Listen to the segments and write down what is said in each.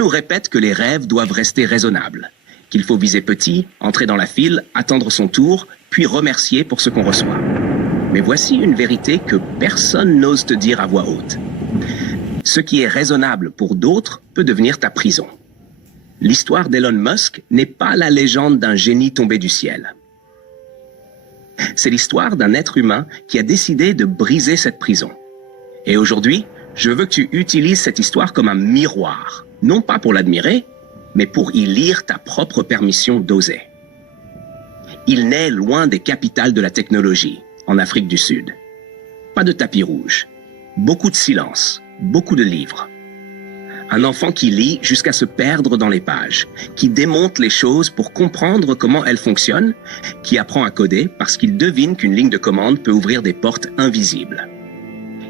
nous répète que les rêves doivent rester raisonnables, qu'il faut viser petit, entrer dans la file, attendre son tour, puis remercier pour ce qu'on reçoit. Mais voici une vérité que personne n'ose te dire à voix haute. Ce qui est raisonnable pour d'autres peut devenir ta prison. L'histoire d'Elon Musk n'est pas la légende d'un génie tombé du ciel. C'est l'histoire d'un être humain qui a décidé de briser cette prison. Et aujourd'hui, je veux que tu utilises cette histoire comme un miroir, non pas pour l'admirer, mais pour y lire ta propre permission d'oser. Il naît loin des capitales de la technologie, en Afrique du Sud. Pas de tapis rouge, beaucoup de silence, beaucoup de livres. Un enfant qui lit jusqu'à se perdre dans les pages, qui démonte les choses pour comprendre comment elles fonctionnent, qui apprend à coder parce qu'il devine qu'une ligne de commande peut ouvrir des portes invisibles.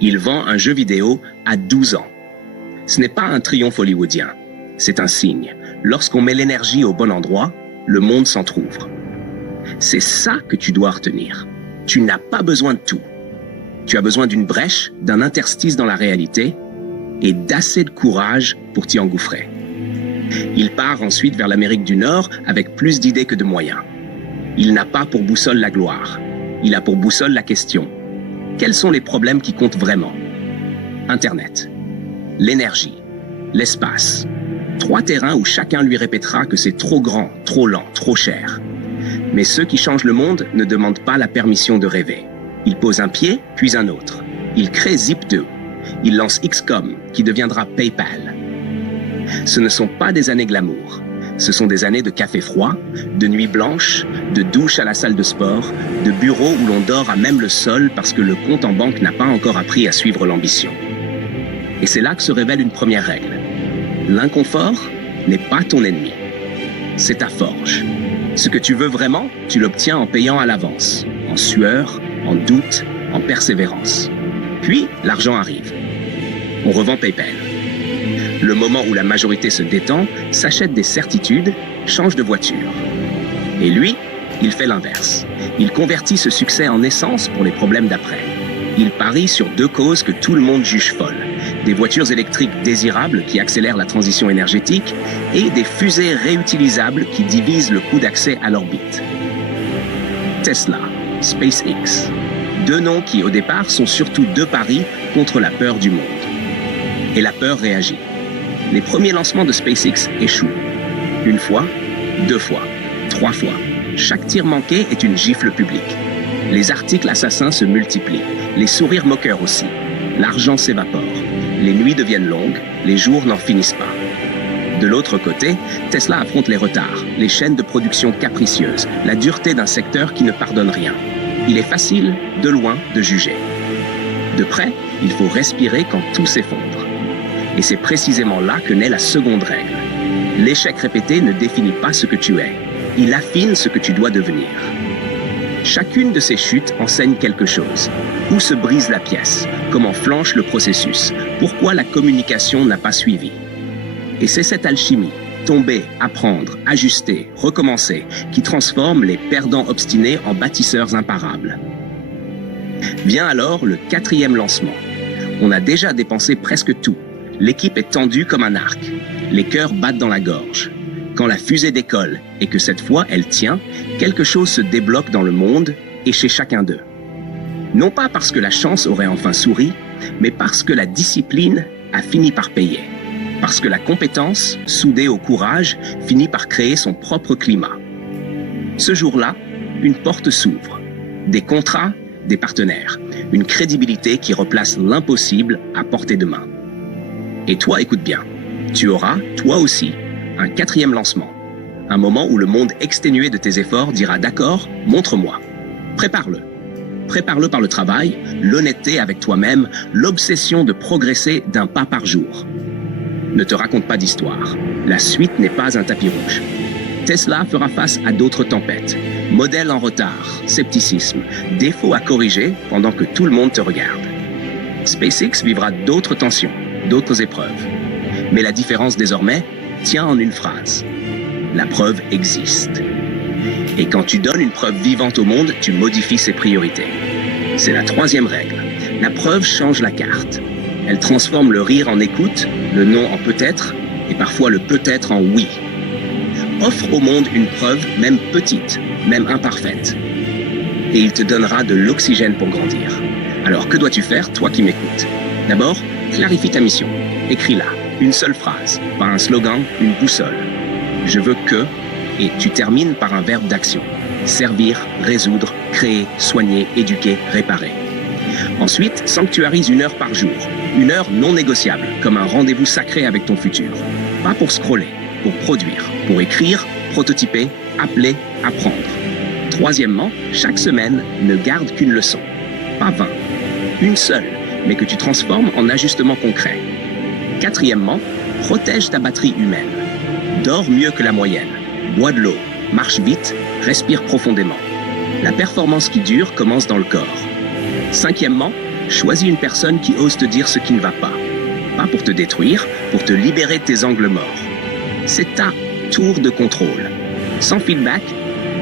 Il vend un jeu vidéo à 12 ans. Ce n'est pas un triomphe hollywoodien, c'est un signe. Lorsqu'on met l'énergie au bon endroit, le monde s'entrouvre. C'est ça que tu dois retenir. Tu n'as pas besoin de tout. Tu as besoin d'une brèche, d'un interstice dans la réalité et d'assez de courage pour t'y engouffrer. Il part ensuite vers l'Amérique du Nord avec plus d'idées que de moyens. Il n'a pas pour boussole la gloire. Il a pour boussole la question. Quels sont les problèmes qui comptent vraiment? Internet, l'énergie, l'espace. 3 terrains où chacun lui répétera que c'est trop grand, trop lent, trop cher. Mais ceux qui changent le monde ne demandent pas la permission de rêver. Ils posent un pied, puis un autre. Ils créent Zip2. Ils lancent XCOM, qui deviendra PayPal. Ce ne sont pas des années glamour. Ce sont des années de café froid, de nuits blanches, de douche à la salle de sport, de bureaux où l'on dort à même le sol parce que le compte en banque n'a pas encore appris à suivre l'ambition. Et c'est là que se révèle une première règle. L'inconfort n'est pas ton ennemi. C'est ta forge. Ce que tu veux vraiment, tu l'obtiens en payant à l'avance, en sueur, en doute, en persévérance. Puis, l'argent arrive. On revend PayPal. Le moment où la majorité se détend, s'achète des certitudes, change de voiture. Et lui, il fait l'inverse. Il convertit ce succès en essence pour les problèmes d'après. Il parie sur 2 causes que tout le monde juge folles. Des voitures électriques désirables qui accélèrent la transition énergétique et des fusées réutilisables qui divisent le coût d'accès à l'orbite. Tesla, SpaceX. 2 noms qui, au départ, sont surtout 2 paris contre la peur du monde. Et la peur réagit. Les premiers lancements de SpaceX échouent. 1 fois, 2 fois, 3 fois. Chaque tir manqué est une gifle publique. Les articles assassins se multiplient, les sourires moqueurs aussi. L'argent s'évapore. Les nuits deviennent longues, les jours n'en finissent pas. De l'autre côté, Tesla affronte les retards, les chaînes de production capricieuses, la dureté d'un secteur qui ne pardonne rien. Il est facile, de loin, de juger. De près, il faut respirer quand tout s'effondre. Et c'est précisément là que naît la seconde règle. L'échec répété ne définit pas ce que tu es. Il affine ce que tu dois devenir. Chacune de ces chutes enseigne quelque chose. Où se brise la pièce? Comment flanche le processus? Pourquoi la communication n'a pas suivi? Et c'est cette alchimie, tomber, apprendre, ajuster, recommencer, qui transforme les perdants obstinés en bâtisseurs imparables. Vient alors le 4e lancement. On a déjà dépensé presque tout. L'équipe est tendue comme un arc. Les cœurs battent dans la gorge. Quand la fusée décolle et que cette fois elle tient, quelque chose se débloque dans le monde et chez chacun d'eux. Non pas parce que la chance aurait enfin souri, mais parce que la discipline a fini par payer. Parce que la compétence, soudée au courage, finit par créer son propre climat. Ce jour-là, une porte s'ouvre. Des contrats, des partenaires. Une crédibilité qui replace l'impossible à portée de main. Et toi, écoute bien. Tu auras, toi aussi, un 4e lancement. Un moment où le monde exténué de tes efforts dira « D'accord, montre-moi ». Prépare-le. Prépare-le par le travail, l'honnêteté avec toi-même, l'obsession de progresser d'un pas par jour. Ne te raconte pas d'histoire. La suite n'est pas un tapis rouge. Tesla fera face à d'autres tempêtes. Modèle en retard, scepticisme, défauts à corriger pendant que tout le monde te regarde. SpaceX vivra d'autres tensions, d'autres épreuves. Mais la différence désormais tient en une phrase. La preuve existe. Et quand tu donnes une preuve vivante au monde, tu modifies ses priorités. C'est la 3e règle. La preuve change la carte. Elle transforme le rire en écoute, le non en peut-être, et parfois le peut-être en oui. Offre au monde une preuve, même petite, même imparfaite. Et il te donnera de l'oxygène pour grandir. Alors que dois-tu faire, toi qui m'écoutes? D'abord, clarifie ta mission. Écris-la, une seule phrase, pas un slogan, une boussole. Je veux que, et tu termines par un verbe d'action. Servir, résoudre, créer, soigner, éduquer, réparer. Ensuite, sanctuarise 1 heure par jour. 1 heure non négociable, comme un rendez-vous sacré avec ton futur. Pas pour scroller, pour produire, pour écrire, prototyper, appeler, apprendre. Troisièmement, chaque semaine, ne garde qu'une leçon. Pas 20. Une seule, mais que tu transformes en ajustement concret. Quatrièmement, protège ta batterie humaine. Dors mieux que la moyenne. Bois de l'eau, marche vite, respire profondément. La performance qui dure commence dans le corps. Cinquièmement, choisis une personne qui ose te dire ce qui ne va pas. Pas pour te détruire, pour te libérer de tes angles morts. C'est ta tour de contrôle. Sans feedback,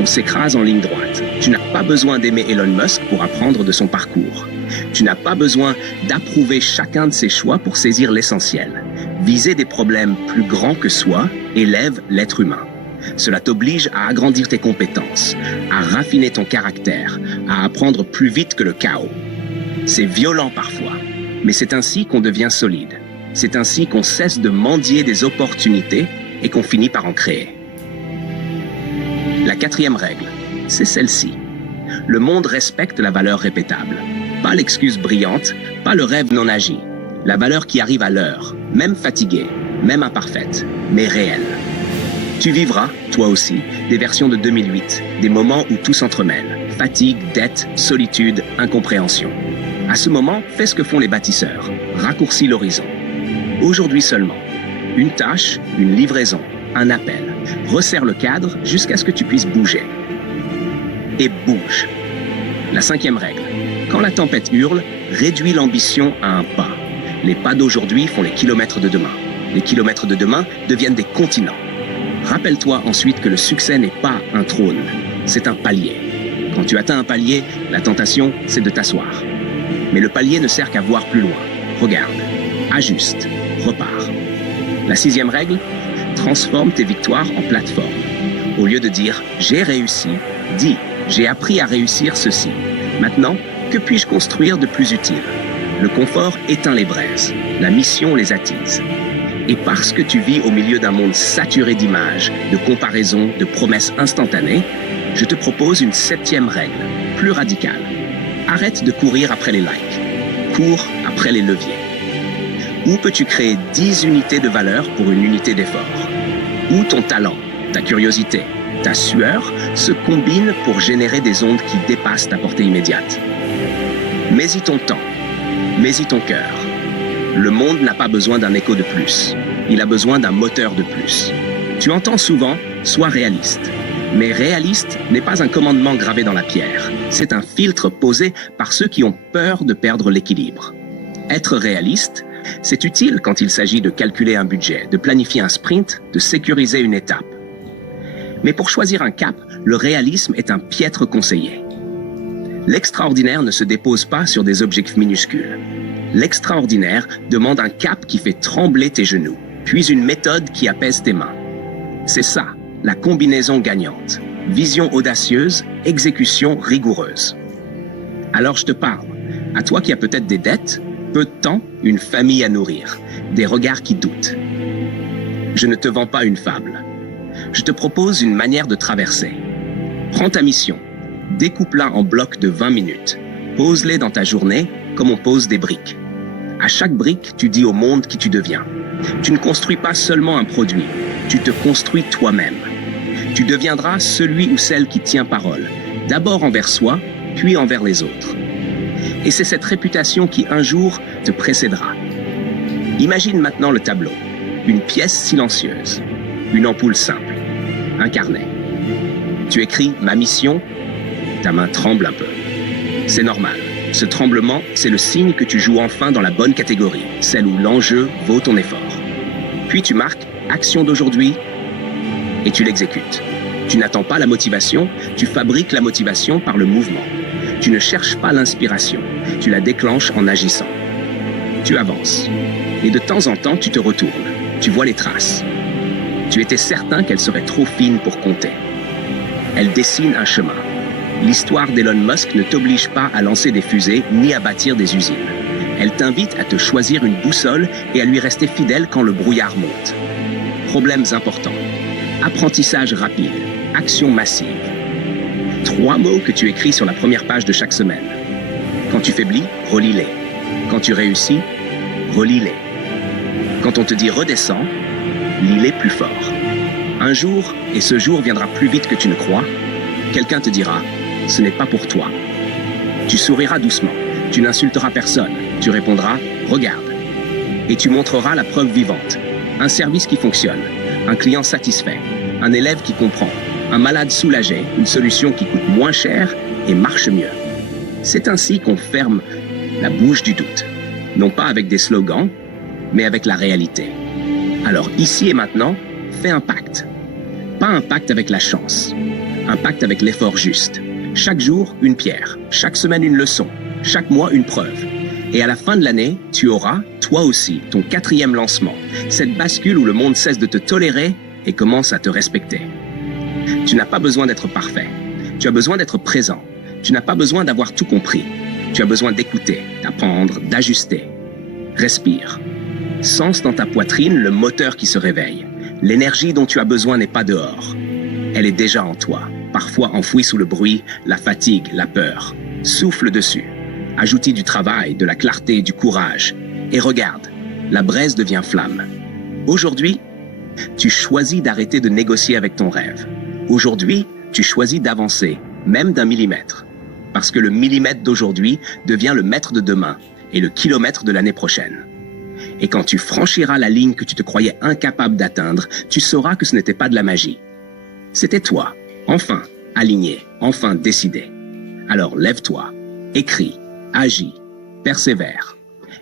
on s'écrase en ligne droite. Tu n'as pas besoin d'aimer Elon Musk pour apprendre de son parcours. Tu n'as pas besoin d'approuver chacun de ses choix pour saisir l'essentiel. Viser des problèmes plus grands que soi élève l'être humain. Cela t'oblige à agrandir tes compétences, à raffiner ton caractère, à apprendre plus vite que le chaos. C'est violent parfois, mais c'est ainsi qu'on devient solide. C'est ainsi qu'on cesse de mendier des opportunités et qu'on finit par en créer. La quatrième règle, c'est celle-ci. Le monde respecte la valeur répétable. Pas l'excuse brillante, pas le rêve non agi. La valeur qui arrive à l'heure, même fatiguée, même imparfaite, mais réelle. Tu vivras, toi aussi, des versions de 2008, des moments où tout s'entremêle. Fatigue, dette, solitude, incompréhension. À ce moment, fais ce que font les bâtisseurs. Raccourcis l'horizon. Aujourd'hui seulement. Une tâche, une livraison, un appel. Resserre le cadre jusqu'à ce que tu puisses bouger. Et bouge. La cinquième règle. Quand la tempête hurle, réduis l'ambition à un pas. Les pas d'aujourd'hui font les kilomètres de demain. Les kilomètres de demain deviennent des continents. Rappelle-toi ensuite que le succès n'est pas un trône, c'est un palier. Quand tu atteins un palier, la tentation, c'est de t'asseoir. Mais le palier ne sert qu'à voir plus loin. Regarde, ajuste, repars. La sixième règle, transforme tes victoires en plateforme. Au lieu de dire « j'ai réussi », dis « j'ai appris à réussir ceci ». Maintenant, que puis-je construire de plus utile? Le confort éteint les braises, la mission les attise. Et parce que tu vis au milieu d'un monde saturé d'images, de comparaisons, de promesses instantanées, je te propose une septième règle, plus radicale. Arrête de courir après les likes. Cours après les leviers. Où peux-tu créer 10 unités de valeur pour une unité d'effort? Où ton talent, ta curiosité, ta sueur se combinent pour générer des ondes qui dépassent ta portée immédiate. Mets-y ton temps, mets-y ton cœur. Le monde n'a pas besoin d'un écho de plus. Il a besoin d'un moteur de plus. Tu entends souvent « sois réaliste ». Mais réaliste n'est pas un commandement gravé dans la pierre. C'est un filtre posé par ceux qui ont peur de perdre l'équilibre. Être réaliste, c'est utile quand il s'agit de calculer un budget, de planifier un sprint, de sécuriser une étape. Mais pour choisir un cap, le réalisme est un piètre conseiller. L'extraordinaire ne se dépose pas sur des objectifs minuscules. L'extraordinaire demande un cap qui fait trembler tes genoux, puis une méthode qui apaise tes mains. C'est ça, la combinaison gagnante. Vision audacieuse, exécution rigoureuse. Alors je te parle, à toi qui as peut-être des dettes, peu de temps, une famille à nourrir, des regards qui doutent. Je ne te vends pas une fable. Je te propose une manière de traverser. Prends ta mission, découpe-la en blocs de 20 minutes, pose-les dans ta journée comme on pose des briques. À chaque brique, tu dis au monde qui tu deviens. Tu ne construis pas seulement un produit, tu te construis toi-même. Tu deviendras celui ou celle qui tient parole, d'abord envers soi, puis envers les autres. Et c'est cette réputation qui un jour te précédera. Imagine maintenant le tableau, une pièce silencieuse, une ampoule simple, un carnet. Tu écris « ma mission », ta main tremble un peu. C'est normal. Ce tremblement, c'est le signe que tu joues enfin dans la bonne catégorie, celle où l'enjeu vaut ton effort. Puis tu marques « action d'aujourd'hui » et tu l'exécutes. Tu n'attends pas la motivation, tu fabriques la motivation par le mouvement. Tu ne cherches pas l'inspiration, tu la déclenches en agissant. Tu avances. Et de temps en temps, tu te retournes. Tu vois les traces. Tu étais certain qu'elles seraient trop fines pour compter. Elles dessinent un chemin. L'histoire d'Elon Musk ne t'oblige pas à lancer des fusées ni à bâtir des usines. Elle t'invite à te choisir une boussole et à lui rester fidèle quand le brouillard monte. Problèmes importants. Apprentissage rapide. Action massive. 3 mots que tu écris sur la première page de chaque semaine. Quand tu faiblis, relis-les. Quand tu réussis, relis-les. Quand on te dit redescends, lis-les plus fort. Un jour, et ce jour viendra plus vite que tu ne crois, quelqu'un te dira « ce n'est pas pour toi ». Tu souriras doucement, tu n'insulteras personne, tu répondras « regarde ». Et tu montreras la preuve vivante, un service qui fonctionne, un client satisfait, un élève qui comprend, un malade soulagé, une solution qui coûte moins cher et marche mieux. C'est ainsi qu'on ferme la bouche du doute, non pas avec des slogans, mais avec la réalité. Alors ici et maintenant, fais un pacte. Pas un pacte avec la chance, un pacte avec l'effort juste. Chaque jour, une pierre, chaque semaine, une leçon, chaque mois, une preuve. Et à la fin de l'année, tu auras, toi aussi, ton 4e lancement, cette bascule où le monde cesse de te tolérer et commence à te respecter. Tu n'as pas besoin d'être parfait, tu as besoin d'être présent, tu n'as pas besoin d'avoir tout compris, tu as besoin d'écouter, d'apprendre, d'ajuster. Respire. Sens dans ta poitrine le moteur qui se réveille. L'énergie dont tu as besoin n'est pas dehors. Elle est déjà en toi, parfois enfouie sous le bruit, la fatigue, la peur. Souffle dessus. Ajoute-y du travail, de la clarté, du courage. Et regarde, la braise devient flamme. Aujourd'hui, tu choisis d'arrêter de négocier avec ton rêve. Aujourd'hui, tu choisis d'avancer, même d'1 millimètre. Parce que le millimètre d'aujourd'hui devient le mètre de demain et le kilomètre de l'année prochaine. Et quand tu franchiras la ligne que tu te croyais incapable d'atteindre, tu sauras que ce n'était pas de la magie. C'était toi, enfin aligné, enfin décidé. Alors lève-toi, écris, agis, persévère.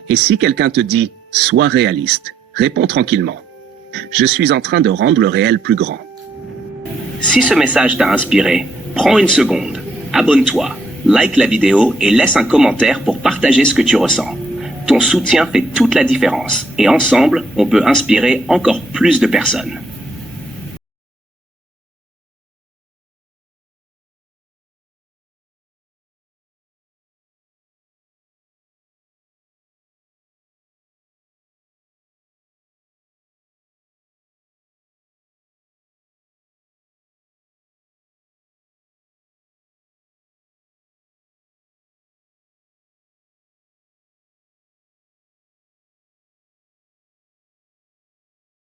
Et si quelqu'un te dit « sois réaliste », réponds tranquillement. Je suis en train de rendre le réel plus grand. Si ce message t'a inspiré, prends une seconde, abonne-toi, like la vidéo et laisse un commentaire pour partager ce que tu ressens. Ton soutien fait toute la différence et ensemble, on peut inspirer encore plus de personnes.